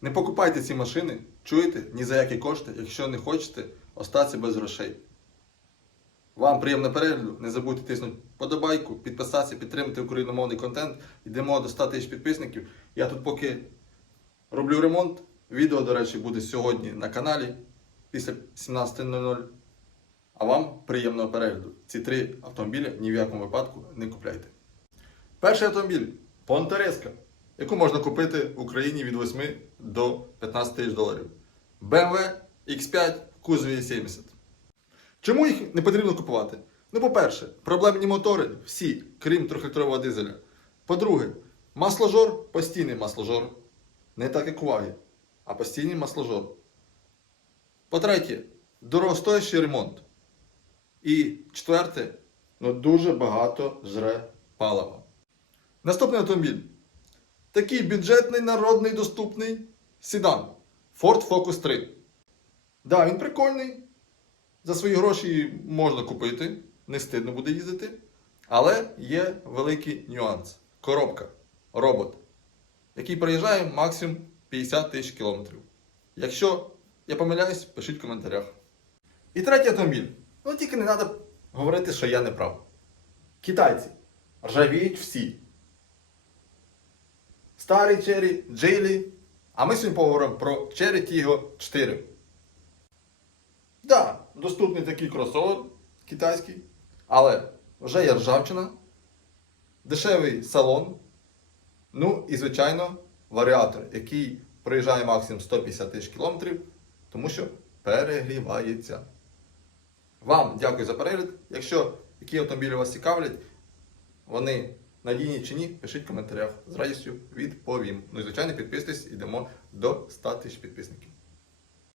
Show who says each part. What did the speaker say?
Speaker 1: Не покупайте ці машини, чуєте, ні за які кошти, якщо не хочете остатися без грошей. Вам приємного перегляду. Не забудьте тиснути подобайку, підписатися, підтримати україномовний контент. Йдемо до 100 тисяч підписників. Я тут поки роблю ремонт. Відео, до речі, буде сьогодні на каналі після 17.00. А вам приємного перегляду. Ці три автомобілі ні в якому випадку не купляйте. Перший автомобіль Понтареска, яку можна купити в Україні від 8 до 15 тисяч доларів. BMW X5 в кузові 70. Чому їх не потрібно купувати? Ну, по-перше, проблемні мотори всі, крім трьохлітрового дизеля. По-друге, масложор постійний масложор. Не так як у Вагі, а постійний масложор. По-третє, дорогостоящий ремонт. І четверте, ну дуже багато жре палива. Наступний автомобіль. Такий бюджетний, народний, доступний седан. Ford Focus 3. Да, він прикольний. За свої гроші можна купити, не стидно буде їздити. Але є великий нюанс. Коробка, робот, який проїжджає максимум 50 тисяч кілометрів. Якщо я помиляюсь, пишіть в коментарях. І третій автомобіль. Ну тільки не треба говорити, що я не прав. Китайці. Ржавіють всі. Старий Cherry, Джейлі. А ми сьогодні поговоримо про Cherry Tiggo 4. Да, доступний такий кросовер китайський, але вже є ржавчина, дешевий салон, ну і, звичайно, варіатор, який проїжджає максимум 150 тисяч кілометрів, тому що перегрівається. Вам дякую за перегляд. Якщо які автомобілі вас цікавлять, вони надійні чи ні, пишіть в коментарях. З радістю відповім. Ну і звичайно, підписуйтесь, йдемо до 100 тисяч підписників.